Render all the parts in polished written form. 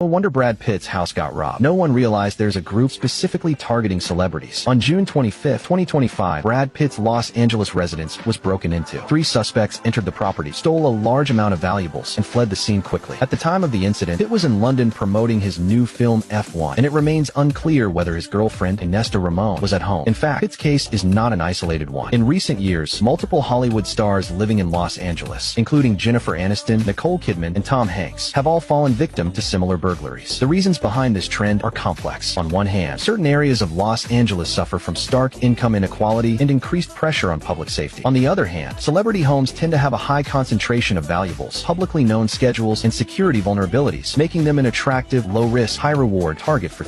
No wonder Brad Pitt's house got robbed. No one realized there's a group specifically targeting celebrities. On June 25, 2025, Brad Pitt's Los Angeles residence was broken into. 3 suspects entered the property, stole a large amount of valuables, and fled the scene quickly. At the time of the incident, Pitt was in London promoting his new film F1, and it remains unclear whether his girlfriend, Inesta Ramon, was at home. In fact, Pitt's case is not an isolated one. In recent years, multiple Hollywood stars living in Los Angeles, including Jennifer Aniston, Nicole Kidman, and Tom Hanks, have all fallen victim to similar burglaries. The reasons behind this trend are complex. On one hand, certain areas of Los Angeles suffer from stark income inequality and increased pressure on public safety. On the other hand, celebrity homes tend to have a high concentration of valuables, publicly known schedules, and security vulnerabilities, making them an attractive, low-risk, high-reward target for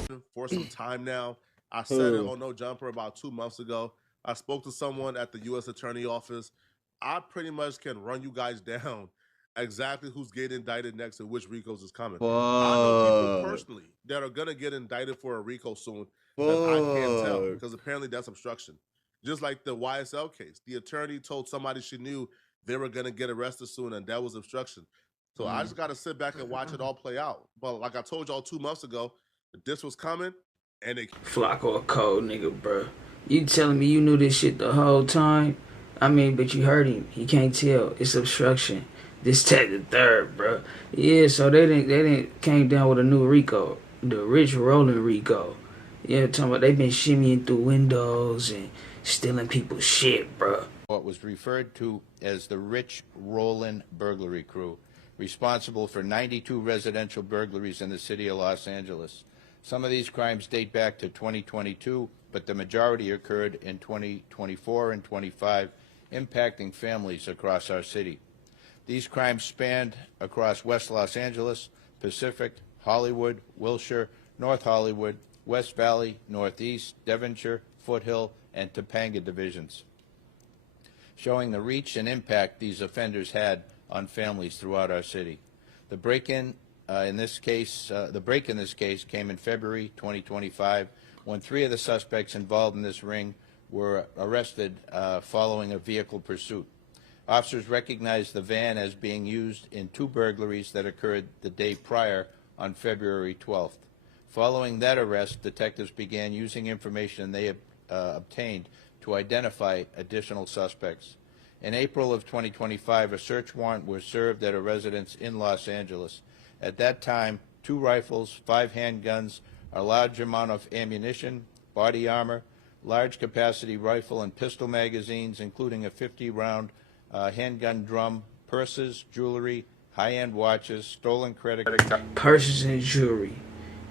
some time now. I said it on No Jumper about 2 months ago. I spoke to someone at the U.S. Attorney Office. I pretty much can run you guys down exactly who's getting indicted next and which RICOs is coming. I know people personally that are gonna get indicted for a RICO soon that I can't tell because apparently that's obstruction. Just like the YSL case, the attorney told somebody she knew they were gonna get arrested soon, and that was obstruction. So I just gotta sit back and watch it all play out. But like I told y'all 2 months ago, this was coming, and it Flacco a cold nigga, bro. You telling me you knew this shit the whole time? I mean, but you heard him. He can't tell. It's obstruction. This, that, the third, bro. Yeah, so they didn't came down with a new RICO, the rich rolling RICO. Yeah, talking about they been shimmying through windows and stealing people's shit, bro. What was referred to as the Rich Rollin' Burglary Crew, responsible for 92 residential burglaries in the city of Los Angeles. Some of these crimes date back to 2022, but the majority occurred in 2024 and 25, impacting families across our city. These crimes spanned across West Los Angeles, Pacific, Hollywood, Wilshire, North Hollywood, West Valley, Northeast, Devonshire, Foothill, and Topanga divisions, showing the reach and impact these offenders had on families throughout our city. The break-in this case came in February 2025 when 3 of the suspects involved in this ring were arrested following a vehicle pursuit. Officers recognized the van as being used in 2 burglaries that occurred the day prior on February 12th. Following that arrest, detectives began using information they obtained to identify additional suspects. In April of 2025, a search warrant was served at a residence in Los Angeles. At that time, 2 rifles, 5 handguns, a large amount of ammunition, body armor, large capacity rifle and pistol magazines, including a 50-round handgun drum, purses, jewelry, high-end watches, stolen credit cards. Purses and jewelry.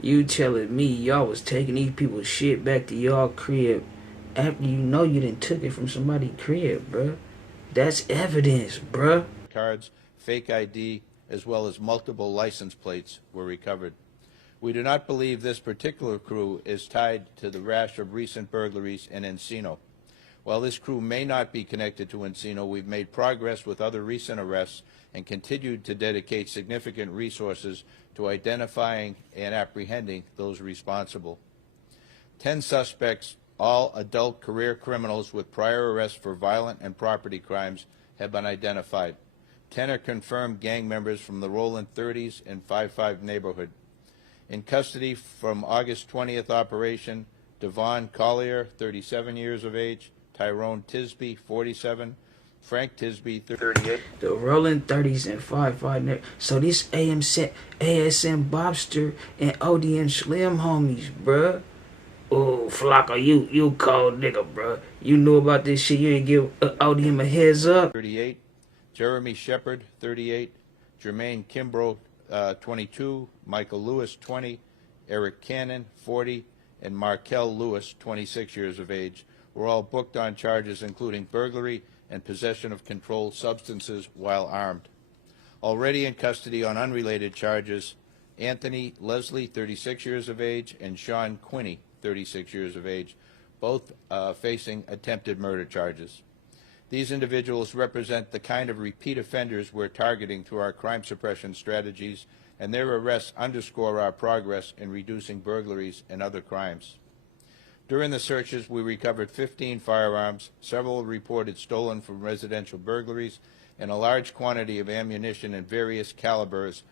You telling me y'all was taking these people's shit back to y'all crib after you know you done took it from somebody's crib, bruh? That's evidence, bruh. Cards, fake ID, as well as multiple license plates were recovered. We do not believe this particular crew is tied to the rash of recent burglaries in Encino. While this crew may not be connected to Encino, we've made progress with other recent arrests and continued to dedicate significant resources to identifying and apprehending those responsible. 10 suspects, all adult career criminals with prior arrests for violent and property crimes, have been identified. 10 are confirmed gang members from the Roland 30s and 5-5 neighborhood. In custody from August 20th operation, Devon Collier, 37 years of age, Tyrone Tisby, 47, Frank Tisby, 38. The Rolling 30s and 5-5. So this ASM Bobster and ODM Slim homies, bruh. Oh, Flacco, you cold nigga, bruh. You knew about this shit. You ain't give ODM a heads up. 38. Jeremy Shepard, 38. Jermaine Kimbrough, 22. Michael Lewis, 20. Eric Cannon, 40. And Markel Lewis, 26 years of age, were all booked on charges including burglary and possession of controlled substances while armed. Already in custody on unrelated charges, Anthony Leslie, 36 years of age, and Sean Quinney, 36 years of age, both facing attempted murder charges. These individuals represent the kind of repeat offenders we're targeting through our crime suppression strategies, and their arrests underscore our progress in reducing burglaries and other crimes. During the searches, we recovered 15 firearms, several reported stolen from residential burglaries, and a large quantity of ammunition in various calibers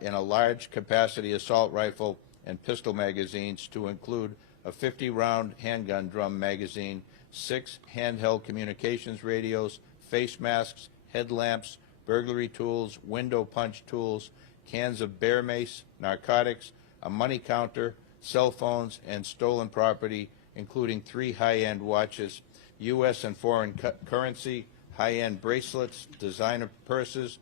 in a large capacity assault rifle and pistol magazines to include a 50-round handgun drum magazine, 6 handheld communications radios, face masks, headlamps, burglary tools, window punch tools, cans of bear mace, narcotics, a money counter, cell phones, and stolen property, including 3 high-end watches, U.S. and foreign currency, high-end bracelets, designer purses,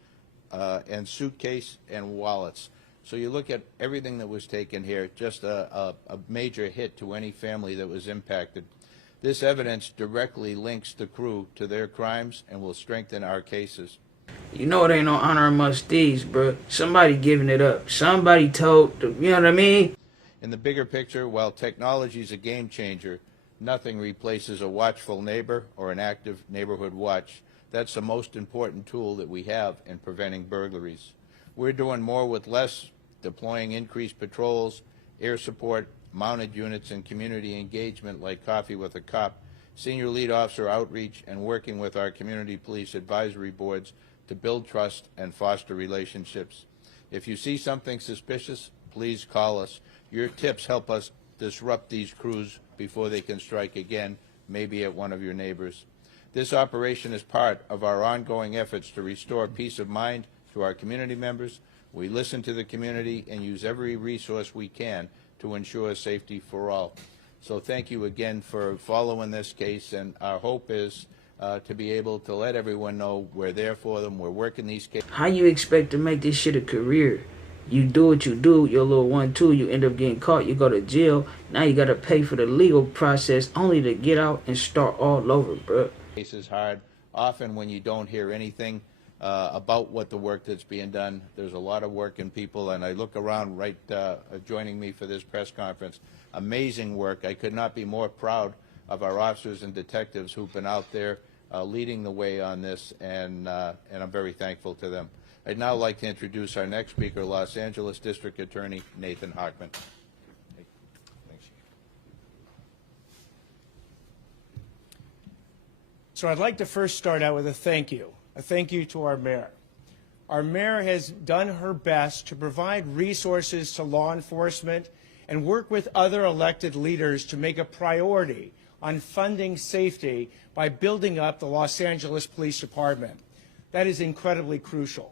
and suitcase and wallets. So you look at everything that was taken here, just a major hit to any family that was impacted. This evidence directly links the crew to their crimes and will strengthen our cases. You know it ain't no honor amongst thieves, bro. Somebody giving it up. Somebody told, you know what I mean? In the bigger picture, while technology is a game changer, nothing replaces a watchful neighbor or an active neighborhood watch. That's the most important tool that we have in preventing burglaries. We're doing more with less, deploying increased patrols, air support, mounted units, and community engagement like Coffee with a Cop, senior lead officer outreach, and working with our community police advisory boards to build trust and foster relationships. If you see something suspicious, please call us. Your tips help us disrupt these crews before they can strike again, maybe at one of your neighbors. This operation is part of our ongoing efforts to restore peace of mind to our community members. We listen to the community and use every resource we can to ensure safety for all. So thank you again for following this case, and our hope is to be able to let everyone know we're there for them, we're working these cases. How you expect to make this shit a career? You do what you do, your little 1-2, you end up getting caught, you go to jail, now you gotta pay for the legal process only to get out and start all over, bro. Case is hard. Often when you don't hear anything about what the work that's being done, there's a lot of working people, and I look around right joining me for this press conference. Amazing work. I could not be more proud of our officers and detectives who've been out there leading the way on this, and I'm very thankful to them. I'd now like to introduce our next speaker, Los Angeles District Attorney Nathan Hochman. Thanks. So I'd like to first start out with a thank you to our mayor. Our mayor has done her best to provide resources to law enforcement and work with other elected leaders to make a priority on funding safety by building up the Los Angeles Police Department. That is incredibly crucial.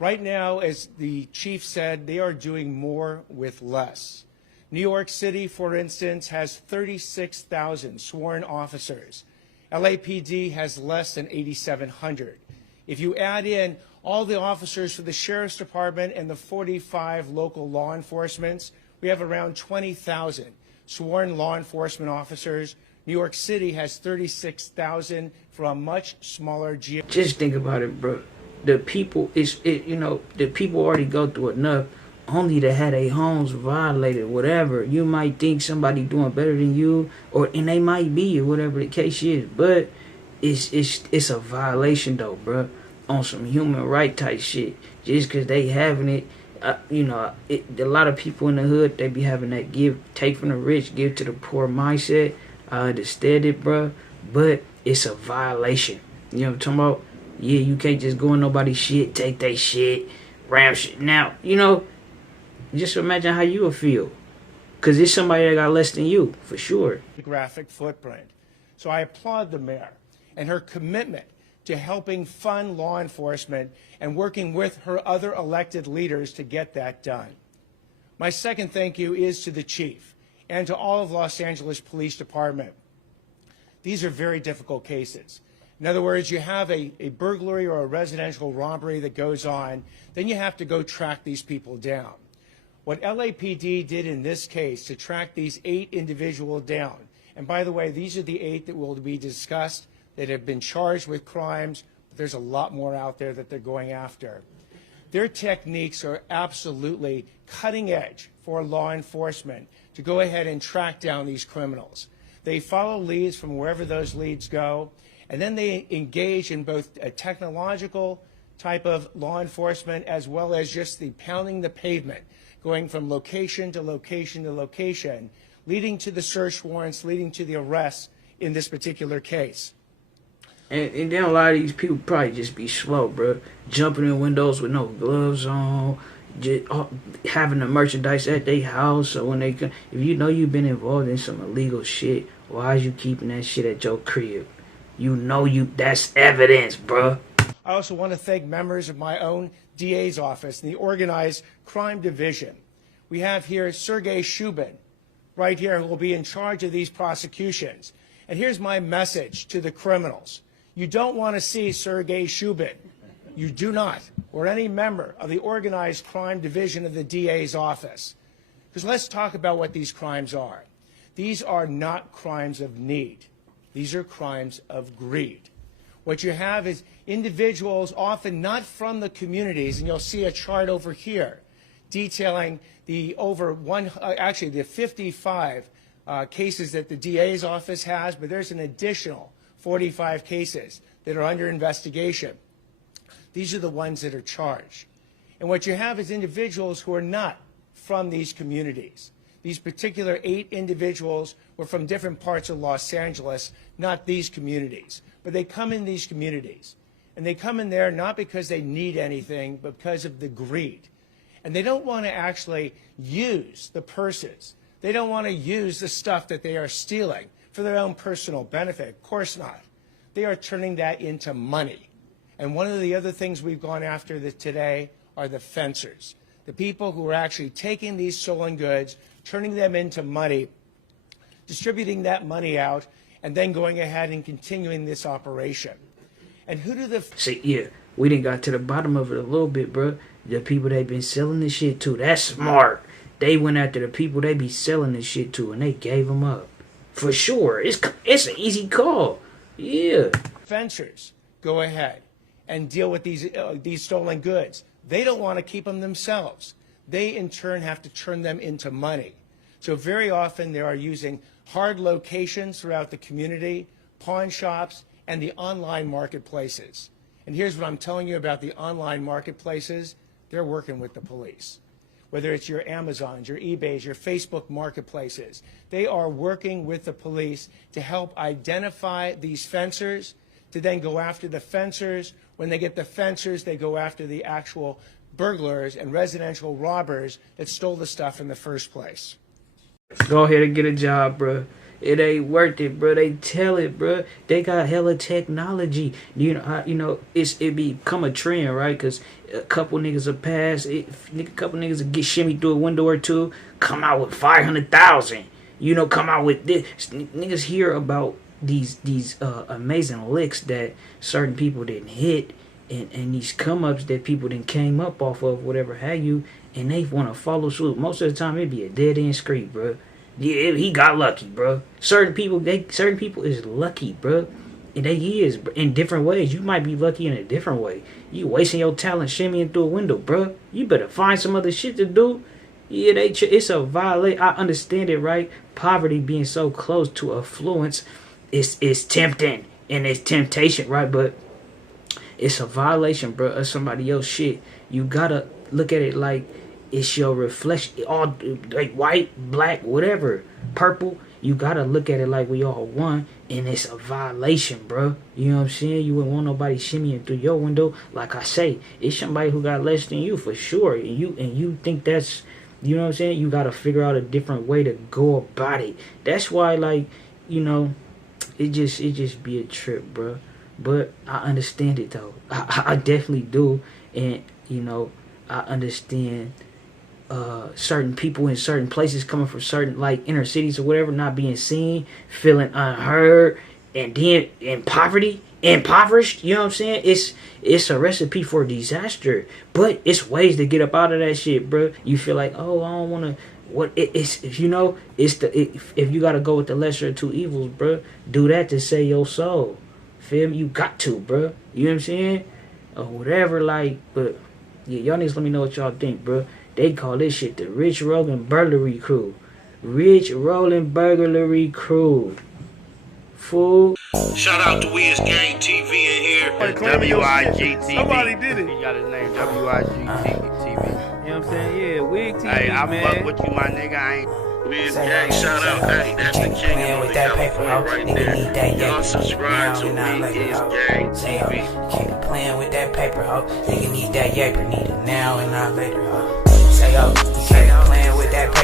Right now, as the chief said, they are doing more with less. New York City, for instance, has 36,000 sworn officers. LAPD has less than 8,700. If you add in all the officers for the Sheriff's Department and the 45 local law enforcements, we have around 20,000 sworn law enforcement officers. New York City has 36,000 for a much smaller geo. Just think about it, bro. The people the people already go through enough only to have their homes violated, whatever. You might think somebody doing better than you, and they might be, or whatever the case is, but it's a violation though, bro, on some human right type shit. Just because they having it, a lot of people in the hood, they be having that take from the rich, give to the poor mindset. I understand it, bro, but it's a violation. You know what I'm talking about? Yeah, you can't just go in nobody's shit, take their shit, ram shit. Now, just imagine how you would feel. Because it's somebody that got less than you, for sure. Graphic footprint. So I applaud the mayor and her commitment to helping fund law enforcement and working with her other elected leaders to get that done. My second thank you is to the chief and to all of Los Angeles Police Department. These are very difficult cases. In other words, you have a burglary or a residential robbery that goes on, then you have to go track these people down. What LAPD did in this case to track these 8 individuals down, and by the way, these are the 8 that will be discussed that have been charged with crimes, but there's a lot more out there that they're going after. Their techniques are absolutely cutting edge for law enforcement to go ahead and track down these criminals. They follow leads from wherever those leads go, and then they engage in both a technological type of law enforcement as well as just the pounding the pavement, going from location to location to location, leading to the search warrants, leading to the arrests in this particular case. And then a lot of these people probably just be slow, bro. Jumping in windows with no gloves on, just having the merchandise at their house. So when they come, if you know you've been involved in some illegal shit, why is you keeping that shit at your crib? You know that's evidence, bruh. I also want to thank members of my own DA's office and the Organized Crime Division. We have here Sergei Shubin, right here, who will be in charge of these prosecutions. And here's my message to the criminals. You don't want to see Sergei Shubin. You do not, or any member of the Organized Crime Division of the DA's office. Because let's talk about what these crimes are. These are not crimes of need. These are crimes of greed. What you have is individuals often not from the communities, and you'll see a chart over here detailing the the 55 cases that the DA's office has, but there's an additional 45 cases that are under investigation. These are the ones that are charged. And what you have is individuals who are not from these communities. These particular 8 individuals were from different parts of Los Angeles, not these communities. But they come in these communities. And they come in there not because they need anything, but because of the greed. And they don't want to actually use the purses. They don't want to use the stuff that they are stealing for their own personal benefit. Of course not. They are turning that into money. And one of the other things we've gone after today are the fencers, the people who are actually taking these stolen goods, turning them into money, distributing that money out, and then going ahead and continuing this operation. And who do the... See, yeah, we done got to the bottom of it a little bit, bro. The people they been selling this shit to, that's smart. They went after the people they be selling this shit to, and they gave them up. For sure. It's an easy call. Yeah. Fencers go ahead and deal with these stolen goods. They don't want to keep them themselves. They, in turn, have to turn them into money. So very often they are using hard locations throughout the community, pawn shops, and the online marketplaces. And here's what I'm telling you about the online marketplaces. They're working with the police. Whether it's your Amazons, your eBays, your Facebook marketplaces, they are working with the police to help identify these fencers, to then go after the fencers. When they get the fencers, they go after the actual burglars and residential robbers that stole the stuff in the first place. Go ahead and get a job, bro. It ain't worth it, bro. They tell it, bro. They got hella technology. It become a trend, right? Because a couple niggas will pass. A couple niggas will get shimmy through a window or two. Come out with 500,000. Come out with this. Niggas hear about these amazing licks that certain people didn't hit, and these come ups that people didn't came up off of, whatever have you, and they want to follow suit. Most of the time, it be a dead end street, bro. Yeah, he got lucky, bro. Certain people is lucky, bro. And they is in different ways. You might be lucky in a different way. You wasting your talent shimmying through a window, bro. You better find some other shit to do. Yeah, it's a violation. I understand it, right? Poverty being so close to affluence is tempting, and it's temptation, right? But it's a violation, bro, of somebody else's shit. You gotta look at it like it's your reflection, all like white, black, whatever, purple. You gotta look at it like we all one, and it's a violation, bro. You know what I'm saying? You wouldn't want nobody shimmying through your window. Like I say, it's somebody who got less than you for sure, and you think that's, you know what I'm saying? You gotta figure out a different way to go about it. That's why, like, it just be a trip, bro. But I understand it though. I definitely do, and I understand. Certain people in certain places coming from certain like inner cities or whatever, not being seen, feeling unheard, and then impoverished, you know what I'm saying? It's a recipe for disaster, but it's ways to get up out of that shit, bro. You feel like, oh, I don't want to, if you gotta go with the lesser of two evils, bro, do that to save your soul. Feel me? You got to, bro. You know what I'm saying? Or whatever, like, but yeah, y'all niggas let me know what y'all think, bro. They call this shit the Rich Rolling Burglary Crew. Rich Rolling Burglary Crew. Fool. Shout out to W.I.G TV in here. W.I.G TV. Somebody did it. He got his name, W.I.G TV. You know what I'm saying? Yeah, WIG TV, Hey, I man. fuck with you, my nigga. I ain't... Wiz Gang, shout out. Hey, that's the king of the California right there. Y'all subscribe to Wiz Gang TV. Can't be playing with that paper, ho. Nigga need that yaper, need it now and not later, ho. Say go, playing with that paper.